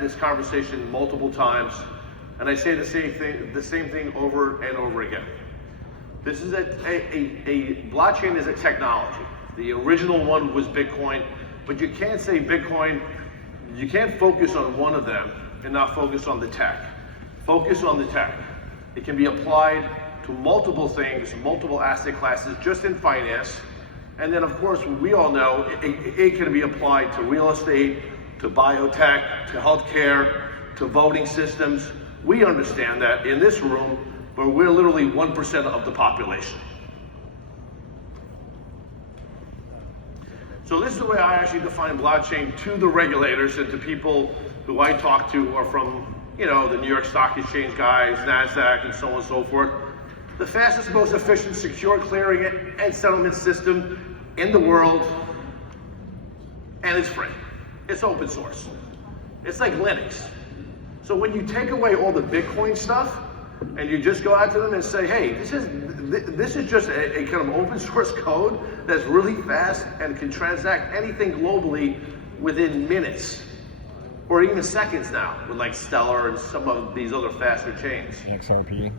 This conversation multiple times, and I say the same thing over and over again. This is a blockchain is a technology. The original one was Bitcoin, but you can't say Bitcoin, you can't focus on one of them and not focus on the tech. Focus on the tech. It can be applied to multiple things, multiple asset classes, just in finance. And then of course, we all know it can be applied to real estate, to biotech, to healthcare, to voting systems. We understand that in this room, but we're literally 1% of the population. So this is the way I actually define blockchain to the regulators and to people who I talk to who are from, the New York Stock Exchange guys, NASDAQ, and so on and so forth. The fastest, most efficient, secure clearing and settlement system in the world, and it's free. It's open source. It's like Linux. So when you take away all the Bitcoin stuff and you just go out to them and say, hey, this is just a kind of open source code that's really fast and can transact anything globally within minutes or even seconds now with like Stellar and some of these other faster chains. XRP.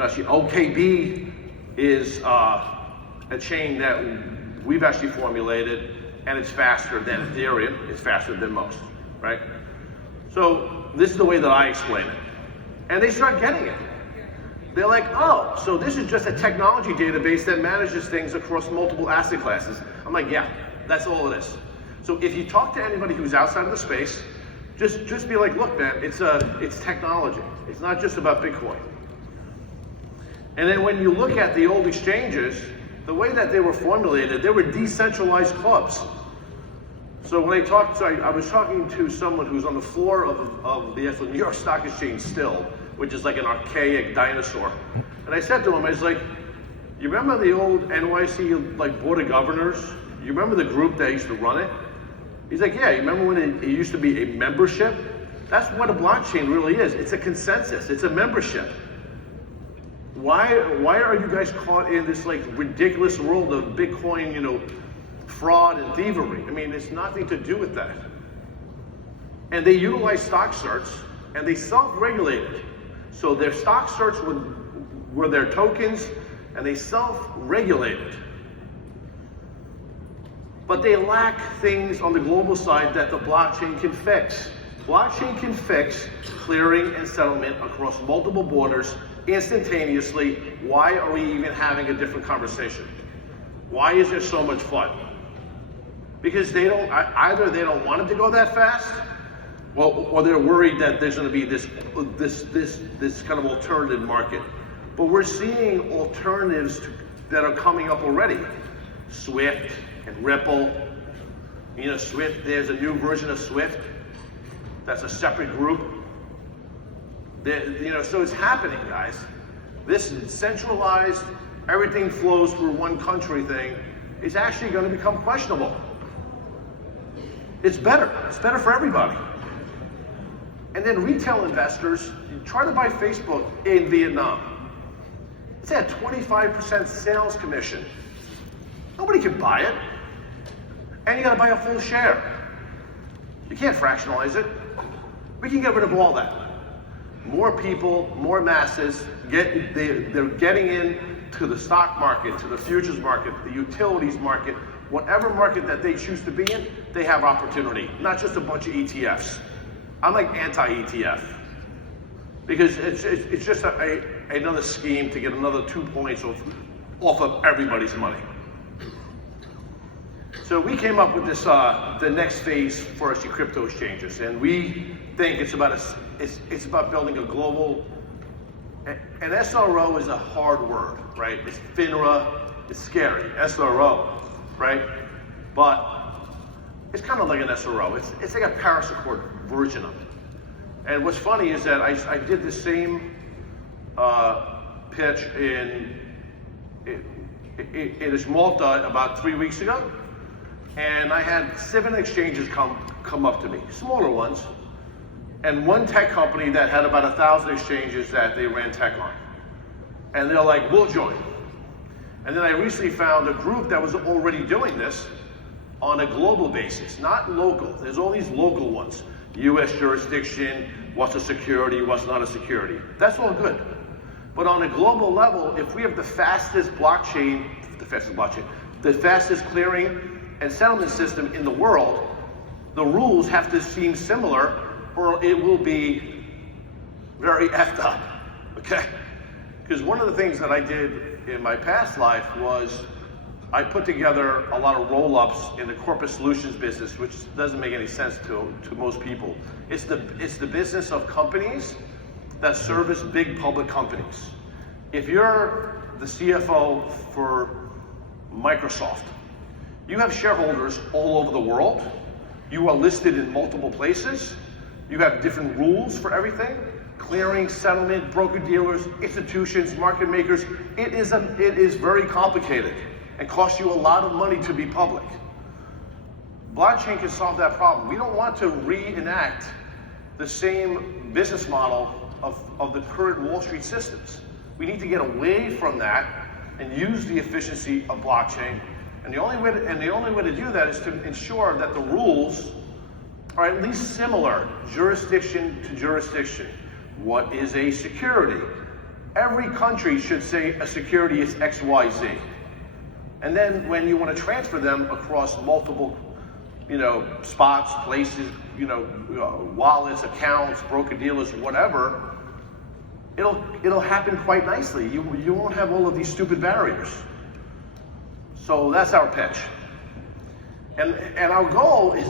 Actually, OKB is a chain that we've actually formulated, and it's faster than Ethereum. It's faster than most, right? So this is the way that I explain it. And they start getting it. They're like, oh, so this is just a technology database that manages things across multiple asset classes. I'm like, yeah, that's all it is. So if you talk to anybody who's outside of the space, just be like, look, man, it's technology. It's not just about Bitcoin. And then when you look at the old exchanges, the way that they were formulated, they were decentralized clubs. So when I was talking to someone who's on the floor of the actual New York Stock Exchange still, which is like an archaic dinosaur. And I said to him, I was like, you remember the old NYC Board of Governors? You remember the group that used to run it? He's like, yeah, you remember when it used to be a membership? That's what a blockchain really is. It's a consensus, it's a membership. Why are you guys caught in this ridiculous world of Bitcoin, fraud and thievery? I mean, it's nothing to do with that. And they utilize stock certs and they self-regulated. So their stock certs were their tokens and they self-regulated. But they lack things on the global side that the blockchain can fix. Blockchain can fix clearing and settlement across multiple borders instantaneously. Why are we even having a different conversation? Why is there so much fun? Because either they don't want it to go that fast, or they're worried that there's going to be this kind of alternative market. But we're seeing alternatives that are coming up already. Swift and Ripple. Swift, there's a new version of Swift. That's a separate group. So it's happening, guys. This centralized, everything flows through one country thing is actually going to become questionable. It's better. It's better for everybody. And then retail investors, try to buy Facebook in Vietnam. It's at 25% sales commission. Nobody can buy it. And you got to buy a full share. You can't fractionalize it. We can get rid of all that. More people, more masses, they're getting into the stock market, to the futures market, the utilities market, whatever market that they choose to be in, they have opportunity, not just a bunch of ETFs. I'm like anti-ETF because it's just another scheme to get another 2 points off of everybody's money. So we came up with this, the next phase for actually crypto exchanges, and we think it's about building a global. And SRO is a hard word, right? It's FINRA, it's scary. SRO, right? But it's kind of like an SRO. It's like a Paris Accord version of it. And what's funny is that I did the same pitch in Malta about 3 weeks ago. And I had 7 exchanges come up to me, smaller ones, and one tech company that had about 1,000 exchanges that they ran tech on. And they're like, we'll join. And then I recently found a group that was already doing this on a global basis, not local. There's all these local ones. US jurisdiction, what's a security, what's not a security. That's all good. But on a global level, if we have the fastest clearing and settlement system in the world, the rules have to seem similar or it will be very effed up, okay? Because one of the things that I did in my past life was I put together a lot of roll-ups in the corporate solutions business, which doesn't make any sense to most people. It's the business of companies that service big public companies. If you're the CFO for Microsoft, you have shareholders all over the world. You are listed in multiple places. You have different rules for everything. Clearing, settlement, broker-dealers, institutions, market makers. It is very complicated and costs you a lot of money to be public. Blockchain can solve that problem. We don't want to reenact the same business model of the current Wall Street systems. We need to get away from that and use the efficiency of blockchain. And the only way to do that is to ensure that the rules are at least similar, jurisdiction to jurisdiction. What is a security? Every country should say a security is XYZ. And then when you want to transfer them across multiple, spots, places, wallets, accounts, broker-dealers, whatever, it'll happen quite nicely. You won't have all of these stupid barriers. So that's our pitch. And our goal is